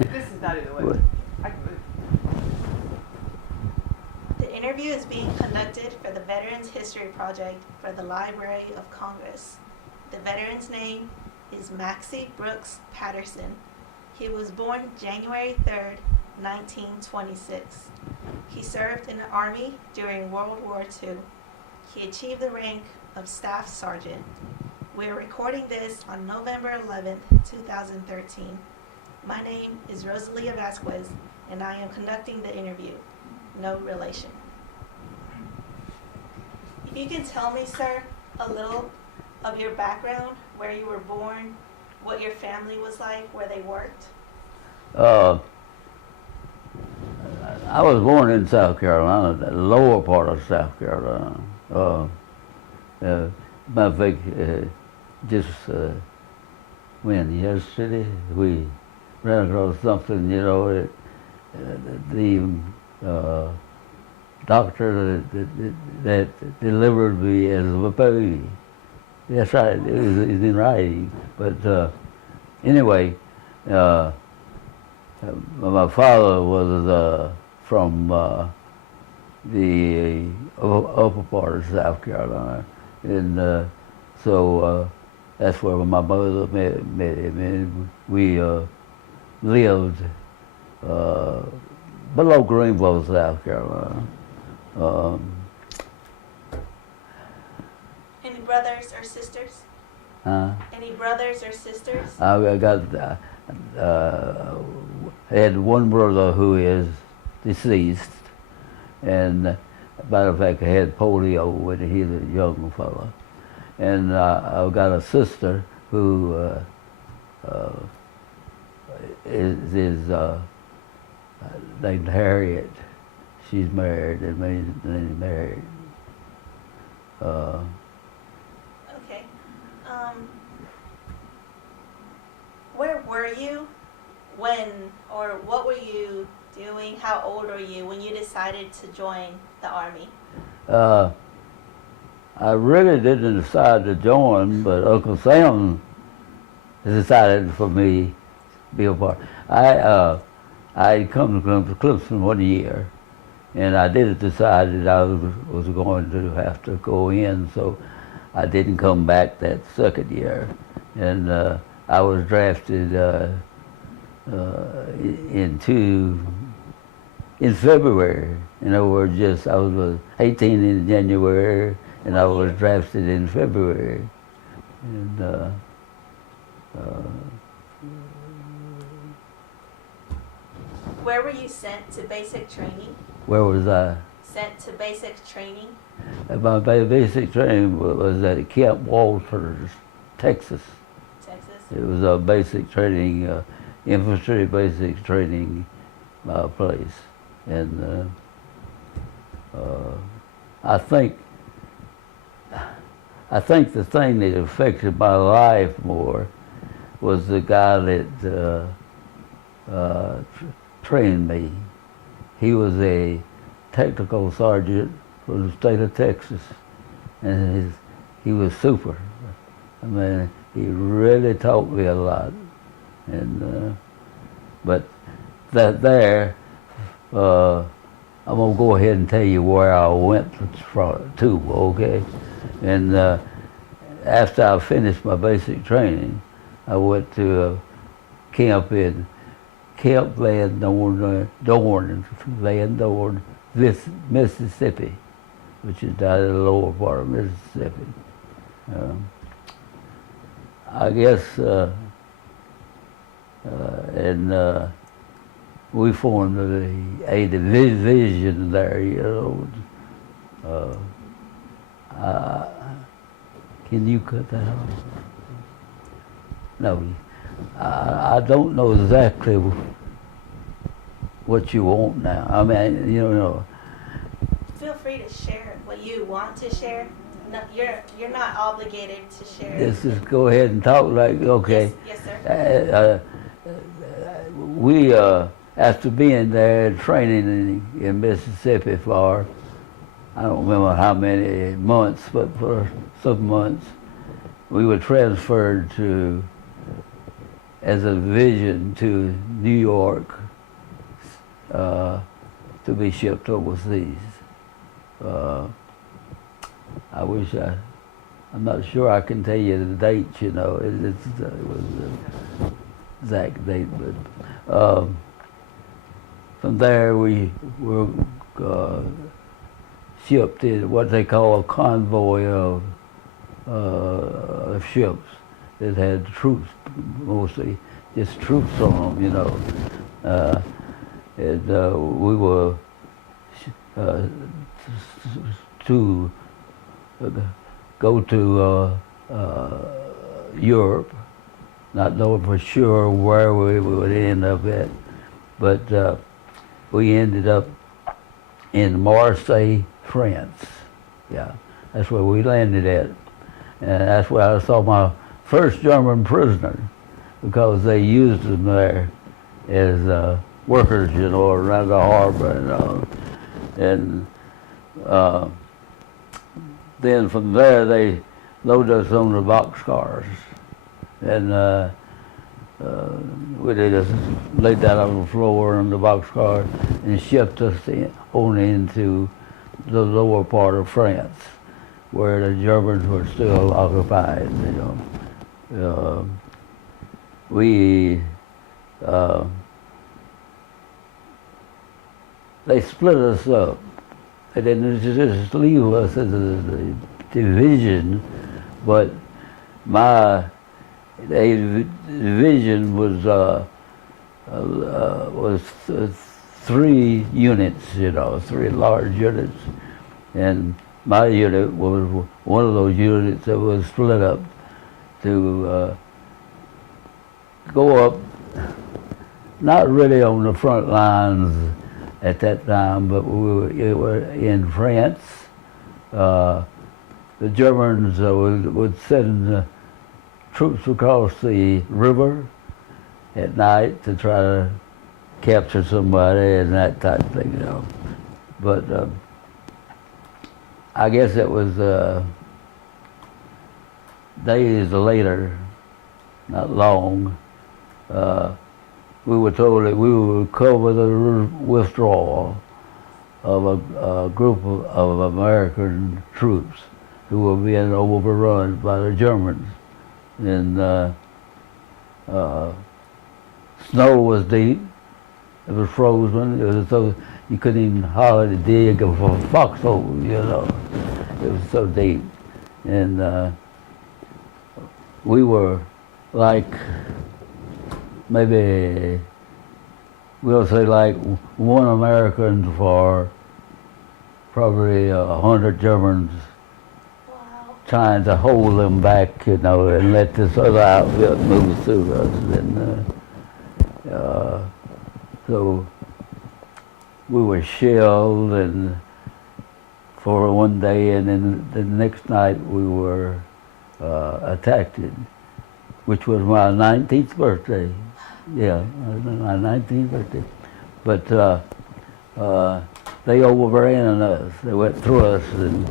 This is not in the way. I can move. The interview is being conducted for the Veterans History Project for the Library of Congress. The veteran's name is Maxcy Patterson. He was born January 3rd, 1926. He served in the Army during World War II. He achieved the rank of Staff Sergeant. We're recording this on November 11th, 2013. My name is Rosalia Vazquez, and I am conducting the interview. No relation. If you can tell me, sir, a little of your background, where you were born, what your family was like, where they worked. I was born in South Carolina, the lower part of South Carolina. Matter of fact, just when yesterday we ran across something, you know, the doctor that delivered me as a baby. That's right, it's in writing. But anyway, my father was from the upper part of South Carolina, and so that's where my mother met him, and we lived below Greenville, South Carolina. Any brothers or sisters? Any brothers or sisters? I got had one brother who is deceased, and matter of fact, I had polio when he was a young fellow, and I've got a sister who is named Harriet. She's married and married. Okay. Where were you when, or what were you doing? How old were you when you decided to join the Army? I really didn't decide to join, but Uncle Sam decided for me to be a part. I come to Clemson 1 year, and I didn't decide that I was going to have to go in, so I didn't come back that second year. And I was drafted in February. In other words, I was 18 in January, and I was drafted in February. And where were you sent to basic training? Where was I? Sent to basic training? My basic training was at Camp Walters, Texas. Texas? It was a basic training, infantry basic training place. And I think the thing that affected my life more was the guy that trained me. He was a technical sergeant from the state of Texas, and he was super. I mean, he really taught me a lot. And but I'm gonna go ahead and tell you where I went to, okay? And after I finished my basic training, I went to a camp in Camp Van Dorn, Mississippi, which is down in the lower part of Mississippi. I guess, and we formed a division there, you know. Can you cut that off? No, I don't know exactly what you want now. I mean, you know. Feel free to share what you want to share. No, you're not obligated to share. Just go ahead and talk like, okay. Yes, sir. We, after being there training in Mississippi for, I don't remember how many months, but for some months, we were transferred to as a division to New York to be shipped overseas. I wish I'm not sure I can tell you the dates, you know, it was the exact date, but from there we were shipped in what they call a convoy of ships that had troops, mostly just troops on them, you know. And we were to go to Europe, not knowing for sure where we would end up at, but we ended up in Marseille, France. Yeah, that's where we landed at, and that's where I saw my first German prisoner, because they used them there as workers, you know, around the harbor, and then from there they loaded us on the boxcars, and we just laid that on the floor on the boxcar and shipped us on into the lower part of France, where the Germans were still occupied, you know. They split us up. They didn't just leave us as a division, but my division was 3 units, you know, 3 large units, and my unit was one of those units that was split up to go up, not really on the front lines at that time, but we were in France. The Germans would send troops across the river at night to try to capture somebody and that type of thing, you know. But I guess it was days later, not long, we were told that we would cover the withdrawal of a group of American troops who were being overrun by the Germans. And snow was deep, it was frozen, it was so you couldn't even hardly dig a foxhole, you know. It was so deep. And we were like, maybe, we'll say like 1 American for probably 100 Germans. Wow. Trying to hold them back, you know, and let this other outfit move through us. And so we were shelled and for one day, and then the next night we were attacked, which was my 19th birthday. Yeah, my 19th birthday. But they overran us. They went through us and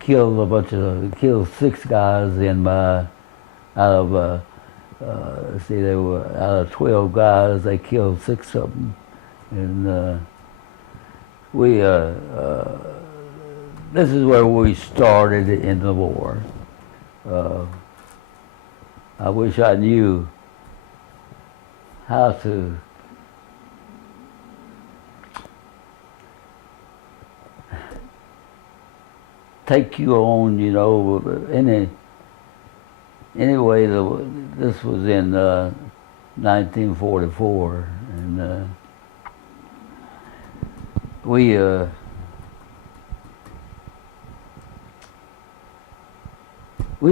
killed 6 guys in my, out of, they were out of 12 guys, they killed 6 of them. And this is where we started in the war. I wish I knew how to take you on, you know, anyway, this was in 1944, and we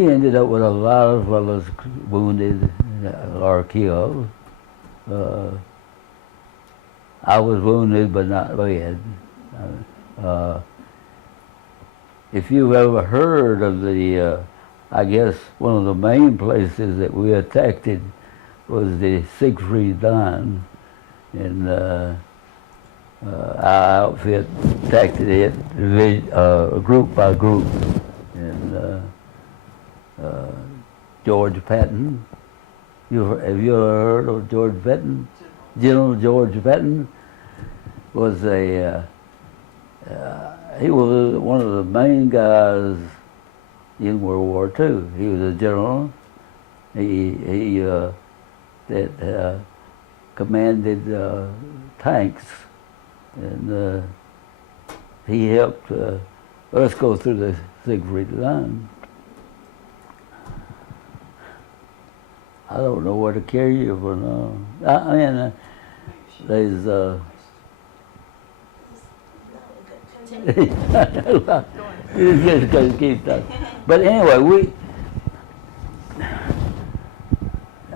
ended up with a lot of fellows wounded or killed. I was wounded, but not bad. If you've ever heard of the, I guess one of the main places that we attacked it was the Siegfried Line, and our outfit attacked it group by group, and George Patton Have you ever heard of George Benton? General George Benton was he was one of the main guys in World War II. He was a general. He that commanded tanks, and he helped us go through the Siegfried Line. I don't know where to carry you for now. I mean, there's Continue. you just gotta keep that. But anyway,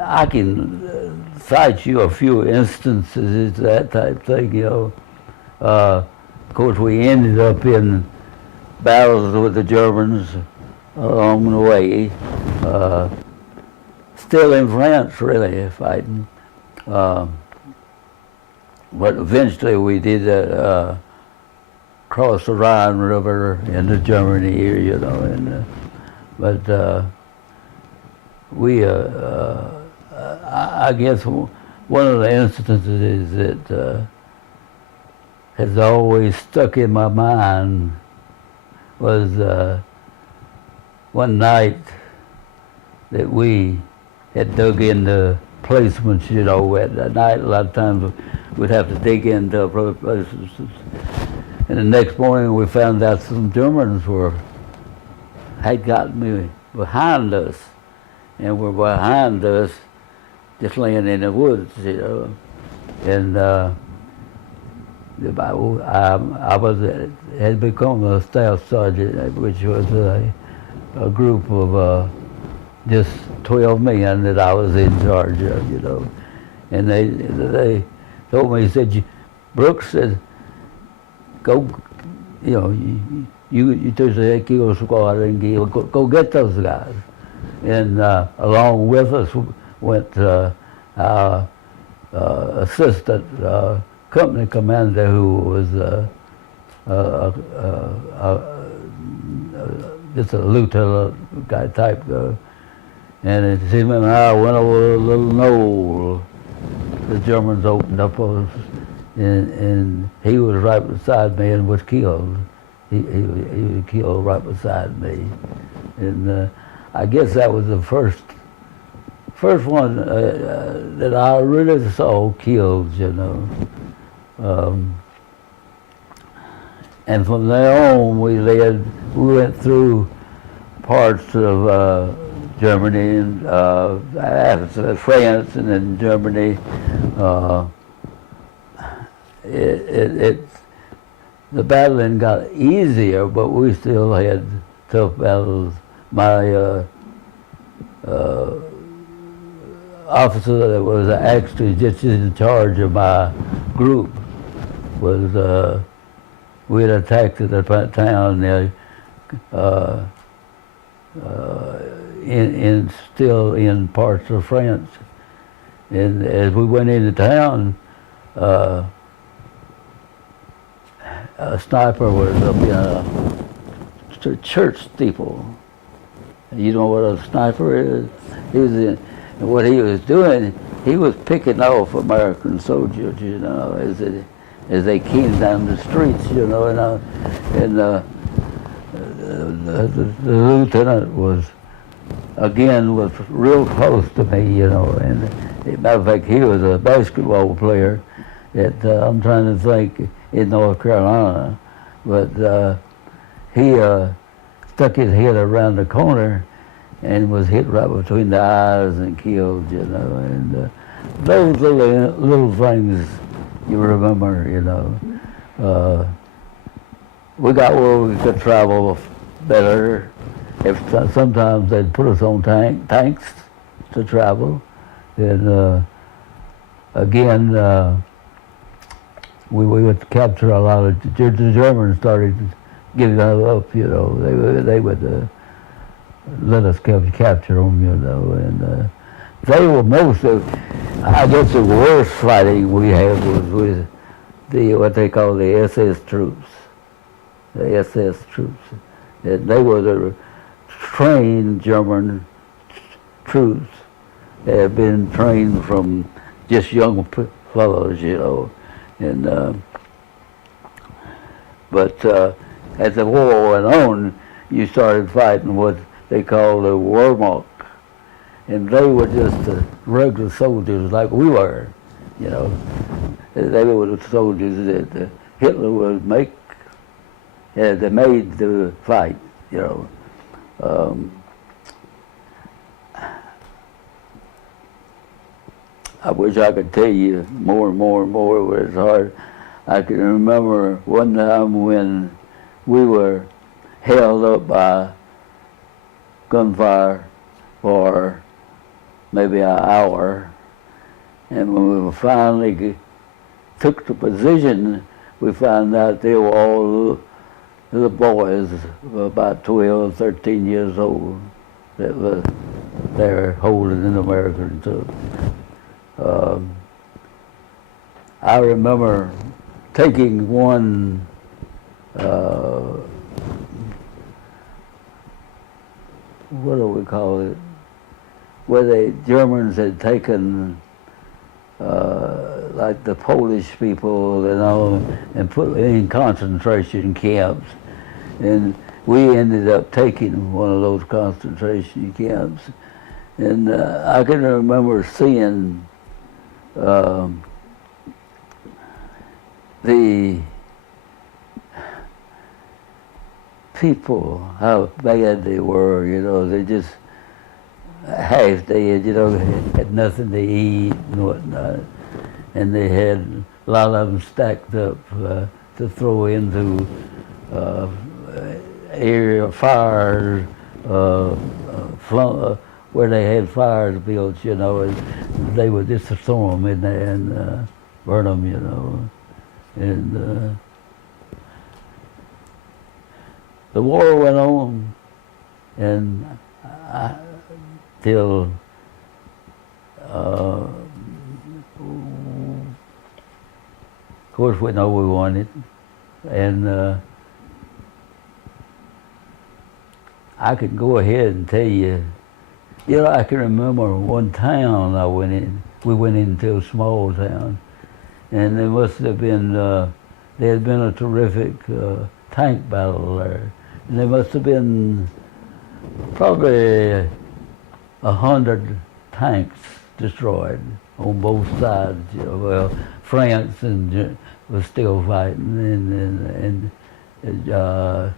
I can cite you a few instances of that type thing, you know. Of course, we ended up in battles with the Germans along the way. Still in France, really, fighting. But eventually we did cross the Rhine River into Germany here, you know. And but we, I guess one of the instances that has always stuck in my mind was one night that we had dug into placements, you know, at night. A lot of times we'd have to dig into places. And the next morning we found out some Germans had gotten behind us, and were behind us, just laying in the woods, you know. And I had become a staff sergeant, which was a group of just 12 men that I was in charge of, you know. And they told me, he said, Brooks said, go, you know, you to the kill squad and go get those guys. And along with us went our assistant company commander, who was just a lieutenant guy type. And him and I went over a little knoll. The Germans opened up on us, and he was right beside me and was killed. He was killed right beside me. And I guess that was the first one that I really saw killed, you know. And from there on, we went through parts of Germany and after France, and then Germany. The battling got easier, but we still had tough battles. My officer that was actually just in charge of my group was, we had attacked the town there, still in parts of France. And as we went into town, a sniper was up in a church steeple. You know what a sniper is? And what he was doing, he was picking off American soldiers, you know, as they came down the streets, you know. And the lieutenant was real close to me, you know. And as a matter of fact, he was a basketball player at I'm trying to think, in North Carolina, but he stuck his head around the corner and was hit right between the eyes and killed, you know. And those little things you remember, you know. We got where we could travel better. Sometimes they'd put us on tanks to travel, and again. We would capture a lot of the Germans started giving up, you know. They would let us capture them, you know, and they were I guess the worst fighting we had was with what they call the SS troops. The SS troops. And they were the trained German troops had been trained from just young fellows, you know. And but as the war went on, you started fighting what they called the Wehrmacht, and they were just regular soldiers like we were, you know. They were the soldiers that Hitler would make. They made the fight, you know. I wish I could tell you more and more and more, but it's hard. I can remember one time when we were held up by gunfire for maybe an hour, and when we finally took the position, we found out they were all the boys about 12, 13 years old that were there holding an American too. I remember taking one what do we call it, where the Germans had taken like the Polish people and all, and put them in concentration camps. And we ended up taking one of those concentration camps. And I can remember seeing the people, how bad they were, you know. They just half dead, you know, had nothing to eat and whatnot. And they had a lot of them stacked up to throw into area fires, where they had fires built, you know, and they would just throw them in there and burn them, you know. And the war went on, and till of course we know we won it, and I could go ahead and tell you, you know, I can remember one town I went in. We went into a small town, and there must have been, there had been a terrific tank battle there, and there must have been probably 100 tanks destroyed on both sides. You know, well, France was still fighting, and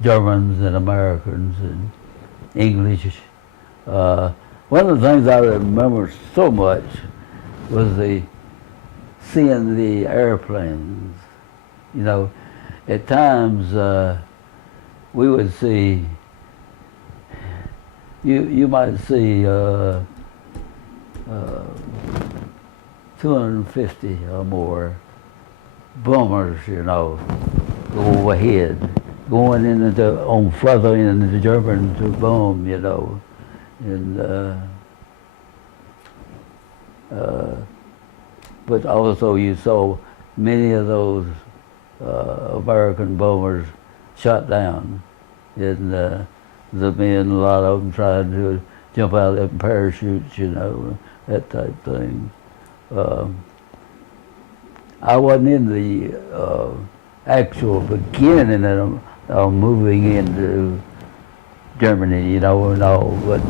Germans and Americans and English. One of the things I remember so much was seeing the airplanes. You know, at times we would see, you might see 250 or more bombers, you know, go overhead, going on further into the German to bomb, you know. And but also you saw many of those American bombers shot down, and the men, a lot of them trying to jump out of parachutes, you know, that type thing. I wasn't in the actual beginning of moving into Germany, you know, and all, but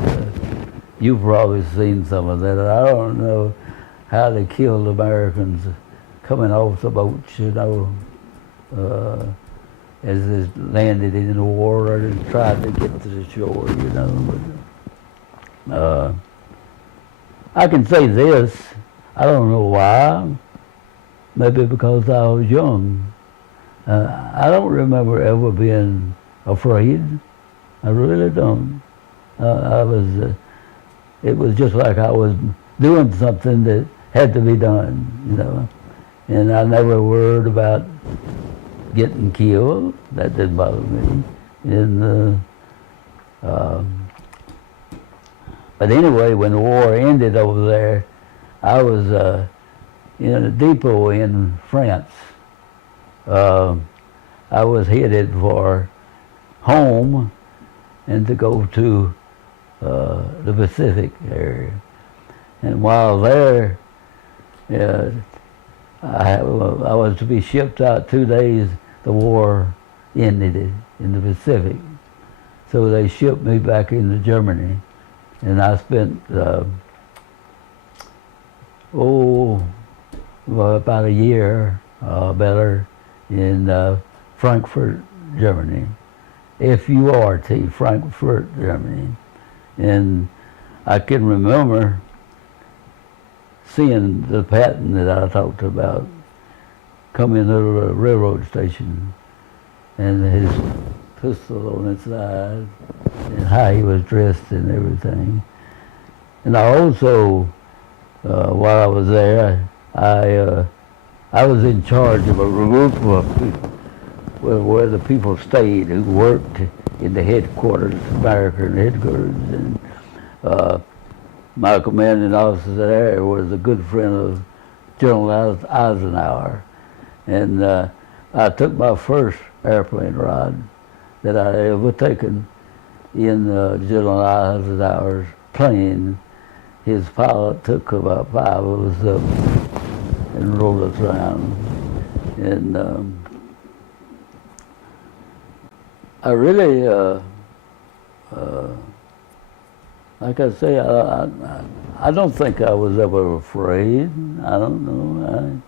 you've probably seen some of that. I don't know how they killed Americans coming off the boats, you know, as they landed in the water and tried to get to the shore, you know. But, I can say this, I don't know why, maybe because I was young. I don't remember ever being afraid. I really don't. It was just like I was doing something that had to be done, you know. And I never worried about getting killed. That didn't bother me. And but anyway, when the war ended over there, I was in a depot in France. I was headed for home and to go to the Pacific area. And while there, uh, I was to be shipped out 2 days. The war ended in the Pacific, so they shipped me back into Germany, and I spent about a year better in Frankfurt, Germany. F-U-R-T, Frankfurt, Germany. And I can remember seeing the Patton that I talked about come into the railroad station, and his pistol on his side, and how he was dressed and everything. And I also, while I was there, I was in charge of a group of people where the people stayed who worked in the headquarters, American headquarters. And my commanding officer there was a good friend of General Eisenhower. And I took my first airplane ride that I ever taken in General Eisenhower's plane. His pilot took about 5 of us up and rolled us around. And I really, like I say, I don't think I was ever afraid. I don't know.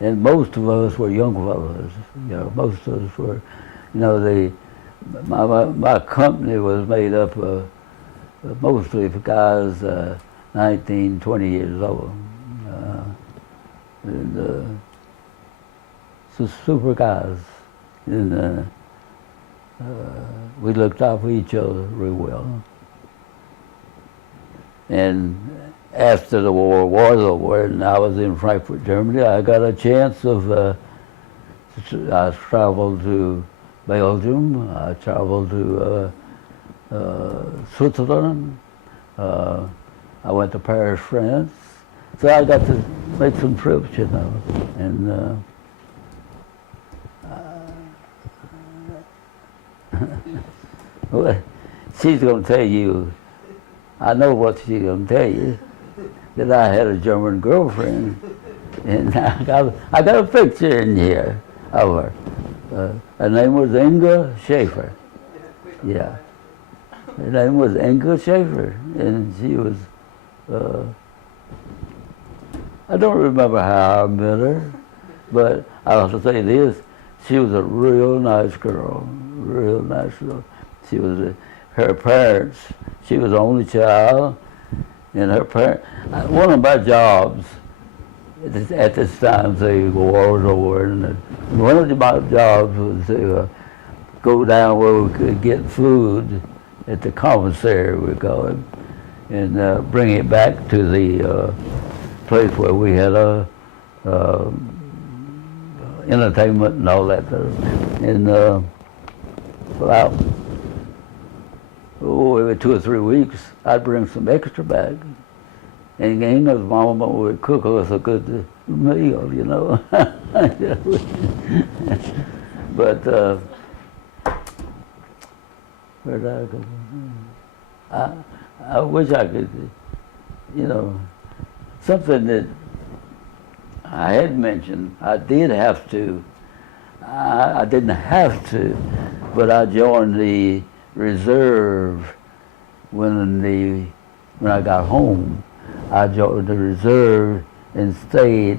And most of us were young fellows. You know, most of us were, you know, my company was made up of mostly of guys 19, 20 years old. And so super guys. And we looked out for each other real well. And after the war was over and I was in Frankfurt, Germany, I got a chance of, I traveled to Belgium, I traveled to Switzerland, I went to Paris, France. So I got to make some trips, you know. And well, she's going to tell you, I know what she's going to tell you, that I had a German girlfriend, and I got a picture in here of her. Her name was Inga Schaefer. Yeah, her name was Inga Schaefer, and she was. I don't remember how I met her, but I'll have to say this: she was a real nice girl, real nice girl. She was her parents. She was the only child, and her parents. One of my jobs at this time, the war was over, and one of my jobs was to go down where we could get food at the commissary, we call it, and bring it back to the place where we had entertainment and all that. And about every 2 or 3 weeks, I'd bring some extra back. And Inga's mama would cook us a good meal, you know. But where did I go? I wish I could, you know, something that I had mentioned, I did have to, I didn't have to, but I joined the reserve when I got home. I joined the reserve and stayed.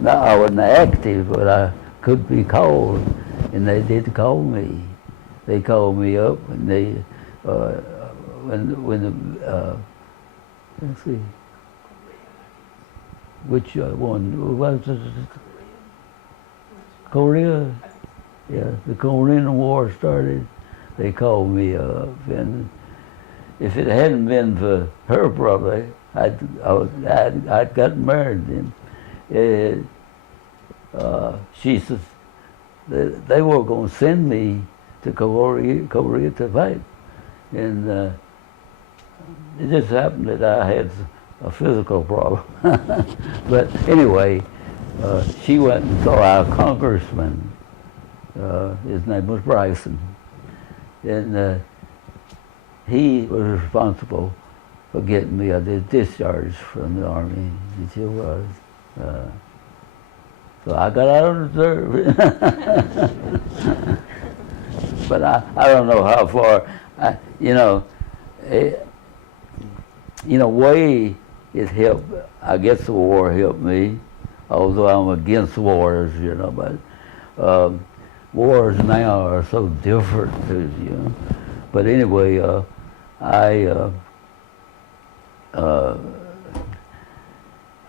Now, I wasn't active, but I could be called, and they did call me. They called me up, and they, when the, let's see, which one was it? Korea? Yeah, the Korean War started. They called me up, and if it hadn't been for her brother, I'd gotten married then. She says they were going to send me to Korea to fight, and it just happened that I had a physical problem. But anyway, she went and saw our congressman. His name was Bryson, and he was responsible for getting me a discharge from the Army. It sure was. So I got out of the reserve. But I don't know how far. Way it helped. I guess the war helped me, although I'm against wars, but wars now are so different, But anyway, I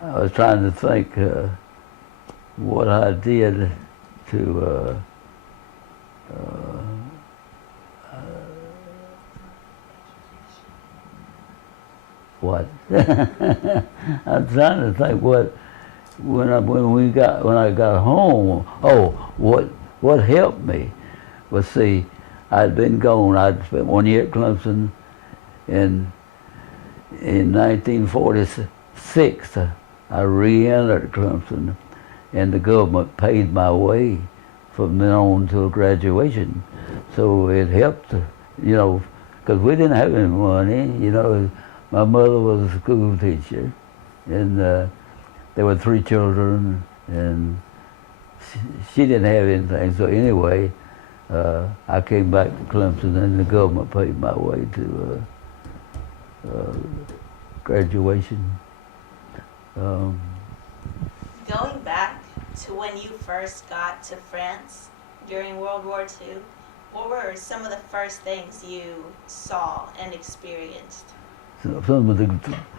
was trying to think what I did to what I'm trying to think when I got home. Oh, what helped me was, see, I'd been gone. I'd spent 1 year at Clemson, and in 1946 I re-entered Clemson, and the government paid my way from then on till graduation. So it helped, because we didn't have any money. My mother was a school teacher, and there were 3 children, and she didn't have anything. So anyway, I came back to Clemson, and the government paid my way to graduation. Going back to when you first got to France during World War II, what were some of the first things you saw and experienced? Some of the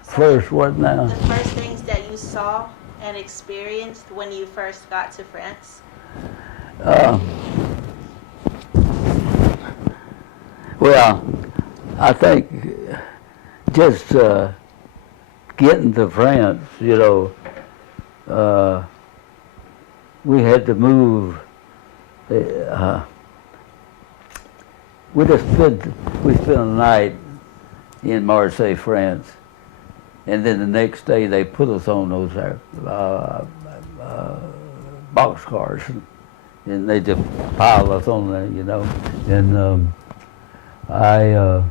first, what now? The first things that you saw and experienced when you first got to France? Well, I think just getting to France, we had to move. We spent a night in Marseille, France, and then the next day they put us on those boxcars, and they just piled us on there, and I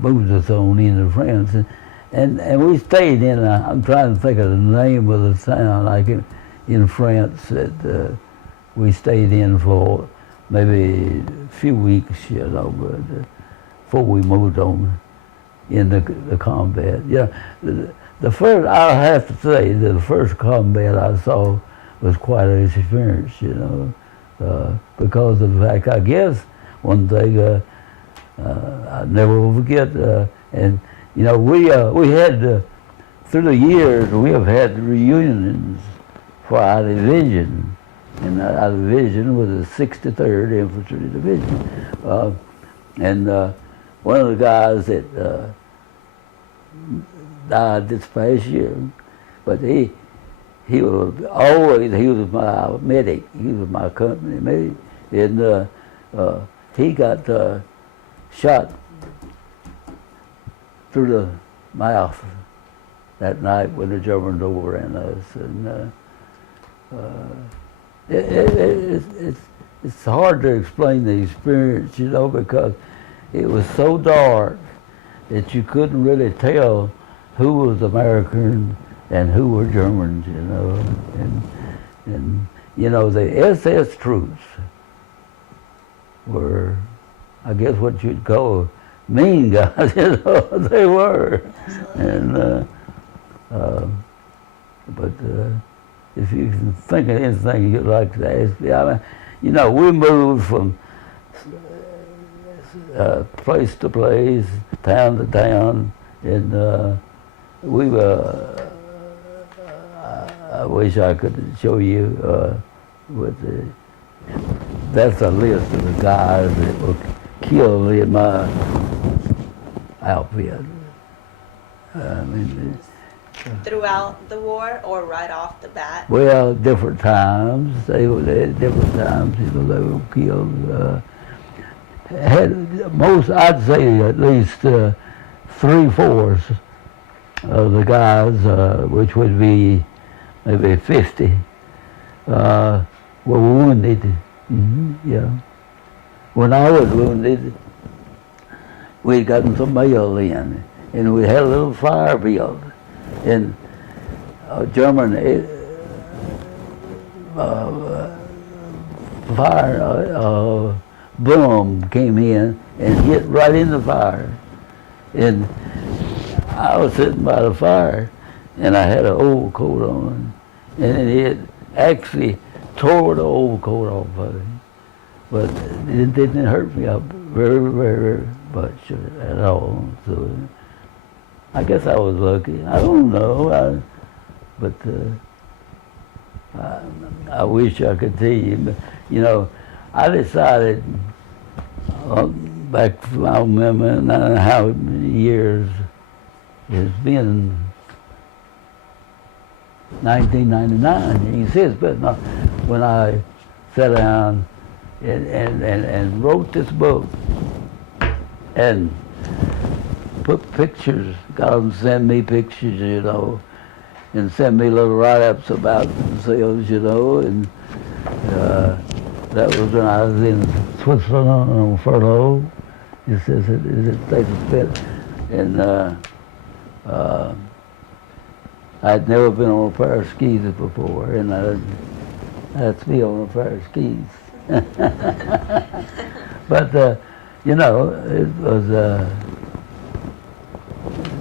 moved us on into France, and we stayed in. I'm trying to think of the name of the town, in France that we stayed in for maybe a few weeks, but before we moved on in the combat. The first, I'll have to say, the first combat I saw was quite an experience, because of the fact, I guess, one thing I never will forget, and we had, through the years, we have had reunions for our division, and our division was the 63rd Infantry Division. And one of the guys that died this past year, but he was my medic. He was my company medic, and he got shot through the mouth that night when the Germans overran us, and it's hard to explain the experience, because it was so dark that you couldn't really tell who was American and who were Germans, and the SS troops were, I guess, what you'd call mean guys. They were, and but if you can think of anything you'd like to ask me, we moved from place to place, town to town, and we were. I wish I could show you that's a list of the guys that were killed in my outfit. Throughout the war, or right off the bat? Well, different times. They different times. They were killed. I'd say at least 3/4 of the guys, which would be maybe 50, were wounded. Yeah. When I was wounded, we'd gotten some mail in, and we had a little fire built, and a German fire boom came in and hit right in the fire. And I was sitting by the fire, and I had an overcoat on, and it actually tore the overcoat off of me. But it didn't hurt me up very, very much at all. So I guess I was lucky. I don't know, but I wish I could tell you. But, you know, I decided back, I remember how many years it's been. 1999. He says, but no, when I sat down and wrote this book and put pictures, got them to send me pictures, you know, and send me little write-ups about themselves, you know, and that was when I was in Switzerland on furlough. He says it takes a fit, and I'd never been on a pair of skis before, and I had to be on a pair of skis. But, you know, it was,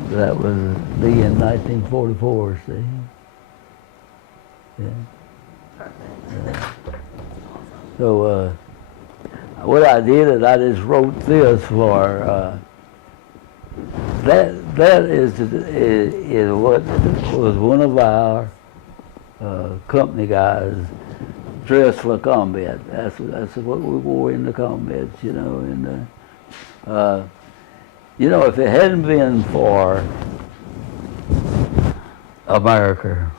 that was me in 1944, see? Yeah. Perfect. So, what I did is I just wrote this for, that is what was one of our company guys dressed for combat. That's what we wore in the combats, you know. And you know, if it hadn't been for America,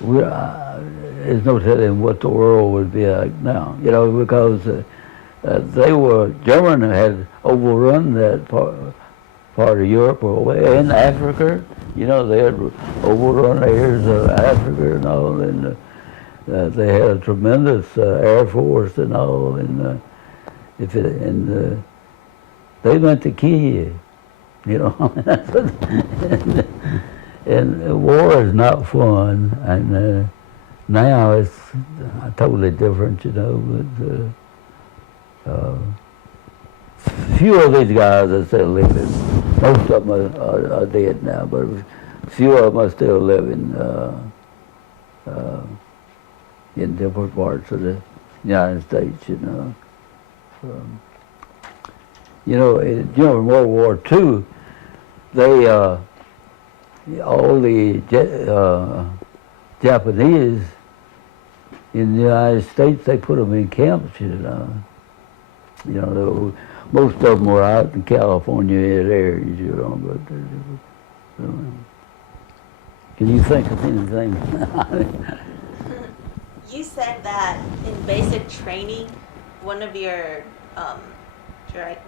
there's no telling what the world would be like now. You know, because Germany had overrun that part of Europe and Africa. You know, they had overrun areas of Africa and all, and they had a tremendous air force and all, and they meant to kill you. You know, and war is not fun, and now it's totally different, you know. But few of these guys are still living. Most of them are dead now, but few of them are still living in different parts of the United States, you know. You know, during World War II, they all the Japanese in the United States, they put them in camps, you know. You know, most of them were out in California areas, you know, but can you think of anything? You said that in basic training, one of your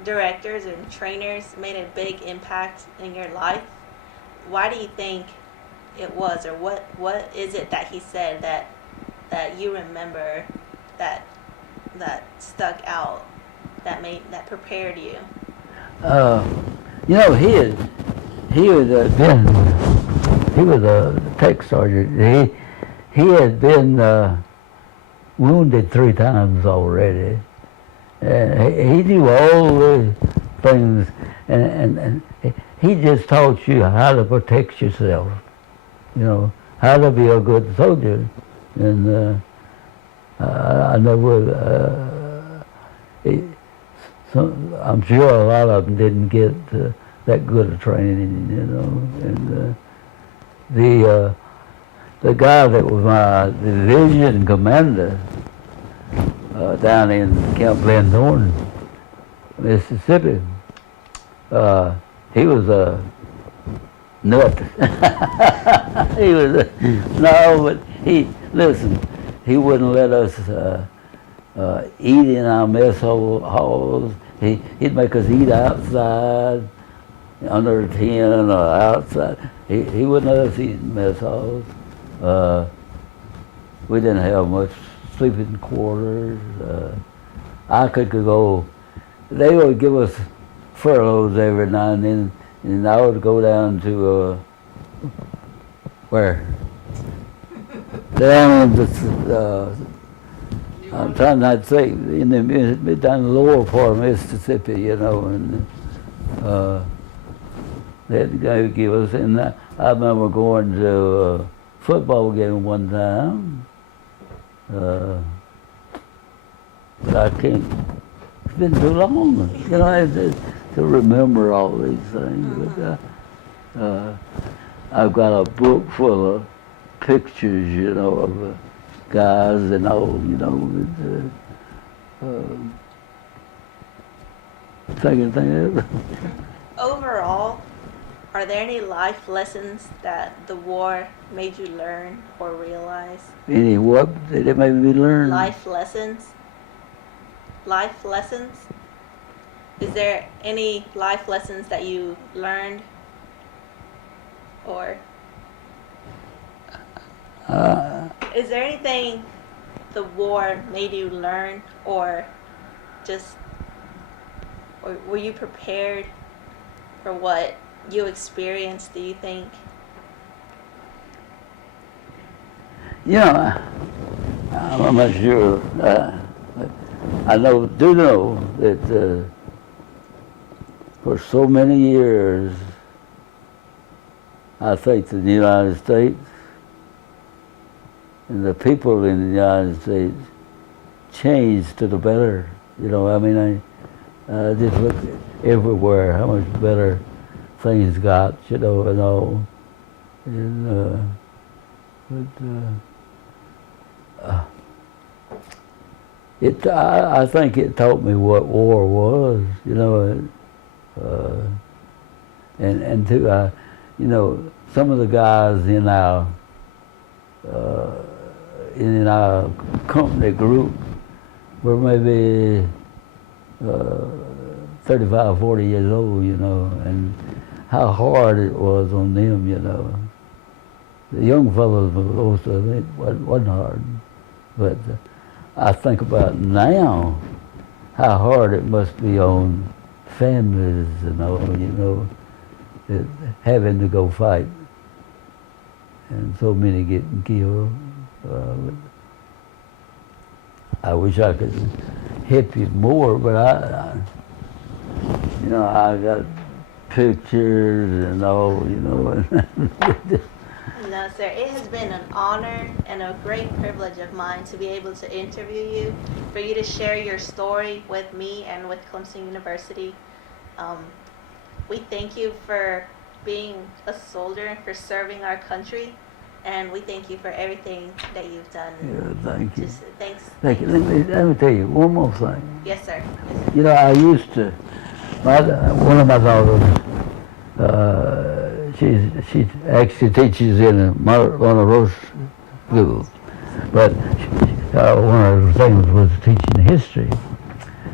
directors and trainers made a big impact in your life. Why do you think it was, or what is it that he said that you remember that stuck out, that prepared you? You know, he was a tech sergeant. He had been wounded 3 times already. He knew all the things, and he just taught you how to protect yourself. You know, how to be a good soldier. And I never. I'm sure a lot of them didn't get that good a training, you know. And the guy that was my division commander down in Camp Glenthorne, Mississippi, he was a nut. He was but he wouldn't let us eat in our mess halls. He'd make us eat outside, under a tent or outside. He wouldn't let us eat in mess halls. We didn't have much sleeping quarters. I could go. They would give us furloughs every now and then, and I would go down to where? Down in the I'm trying not to say in the down the lower part of Mississippi, you know, and they would give us. And I remember going to a football game one time, but I can't. It's been too long, you know, to remember all these things. But I've got a book full of pictures, you know, of guys and all, you know. Second thing is. Overall, are there any life lessons that the war made you learn or realize? Any what did it make me learn? Life lessons. Life lessons. Is there any life lessons that you learned, or is there anything the war made you learn, or were you prepared for what you experienced, do you think? Yeah, I'm not sure. I do know that for so many years, I think the United States and the people in the United States changed to the better. You know, I mean, I just look everywhere how much better things got, you know, and all. And, I think it taught me what war was, you know, and too, you know, some of the guys in our company group were maybe 35, 40 years old, you know, and how hard it was on them, you know. The young fellows, most of it wasn't hard, but I think about now how hard it must be on families and all, you know, having to go fight, and so many getting killed. I wish I could help you more, but you know, I got pictures and all, you know. No, sir. It has been an honor and a great privilege of mine to be able to interview you, for you to share your story with me and with Clemson University. We thank you for being a soldier and for serving our country, and we thank you for everything that you've done. Yeah, thank you. Thanks. Thank you. Let me tell you one more thing. Yes, sir. Yes, sir. You know, I used to, one of my daughters, she actually teaches in one of those schools, but one of the things was teaching history.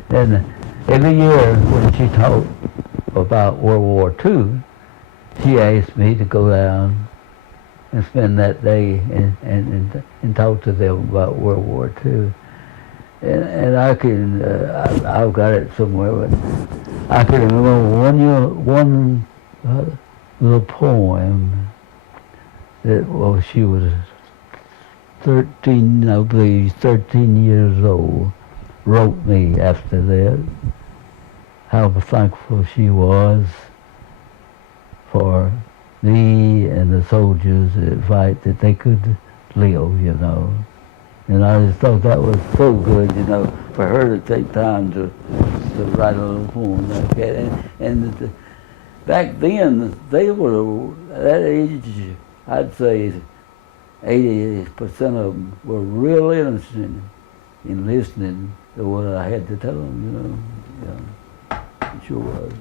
And every year when she taught about World War II, she asked me to go down and spend that day and talk to them about World War II. And I can, I've got it somewhere, but I can remember one little poem that, well, she was 13, I believe, 13 years old, wrote me after that, how thankful she was for me and the soldiers that fight, that they could live, you know. And I just thought that was so good, you know, for her to take time to write a little poem like that. And back then, they were, at that age, I'd say 80% of them were real interested in listening to what I had to tell them, you know. Yeah, it sure was.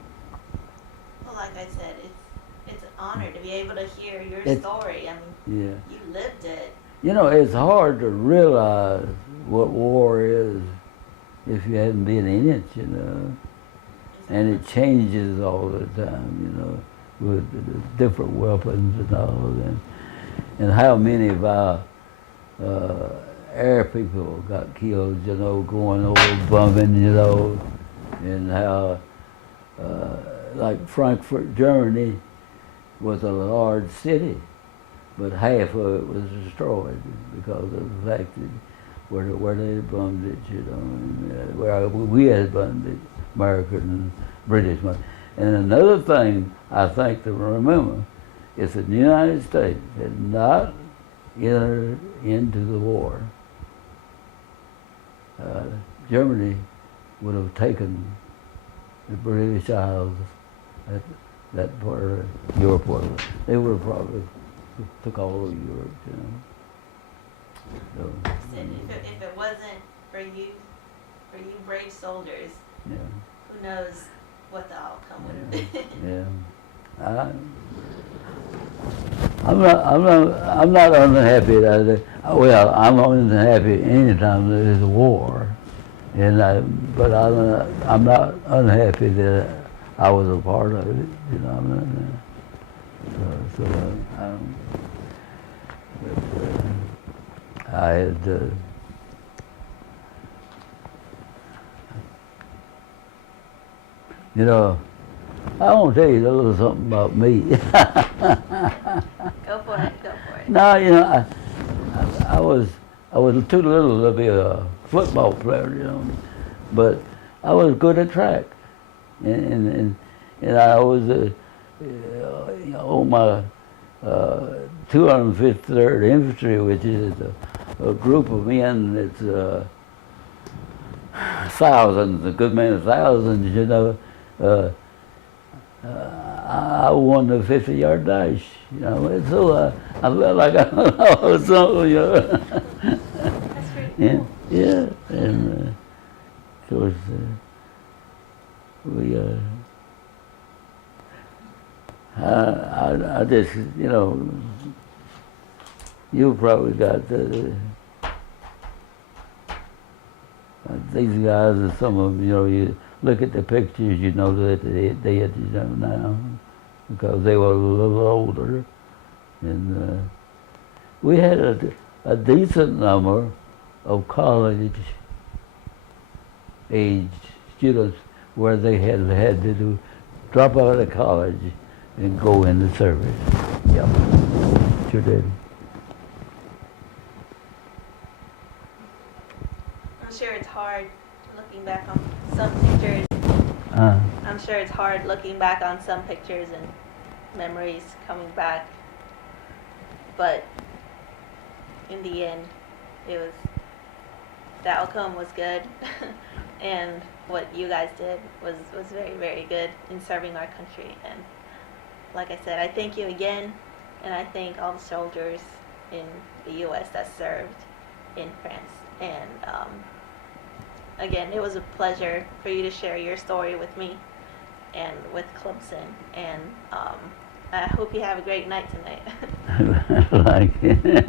Well, like I said, it's an honor to be able to hear your story. I mean, yeah. You lived it. You know, it's hard to realize what war is if you hadn't been in it, you know. And it changes all the time, you know, with the different weapons and all, and how many of our air people got killed, you know, going over bombing, you know, and how like Frankfurt, Germany, was a large city, but half of it was destroyed because of the fact that where they had bombed it, you know, and, where we had bombed it, American and British money. And another thing I think to remember is that the United States had not entered into the war. Germany would have taken the British Isles, that part of Europe was. They would have probably took all of Europe, you know. So, If it wasn't for you brave soldiers, yeah. who knows what the outcome would have been. Yeah. I'm not unhappy that well, I'm unhappy anytime there's a war, but I'm not unhappy that I was a part of it. You know, I had. You know, I want to tell you a little something about me. Go for it. No, you know, I was too little to be a football player, you know, but I was good at track, and I was on my 253rd Infantry, which is a group of men that's thousands, a good many thousands, you know. I won the 50-yard dash, you know, and so I felt like I was something, you know. That's pretty cool. Yeah, and of course I just, you know, you probably got these guys and some of them, you know, you look at the pictures, you know that they had, you know, now, because they were a little older. And we had a decent number of college age students where they had to drop out of college and go into service. Yeah, sure did. I'm sure it's hard looking back on some pictures. I'm sure it's hard looking back on some pictures and memories coming back. But in the end, the outcome was good. And what you guys did was very, very good in serving our country. And like I said, I thank you again, and I thank all the soldiers in the U.S. that served in France. And again, it was a pleasure for you to share your story with me and with Clemson. And I hope you have a great night tonight. Like it.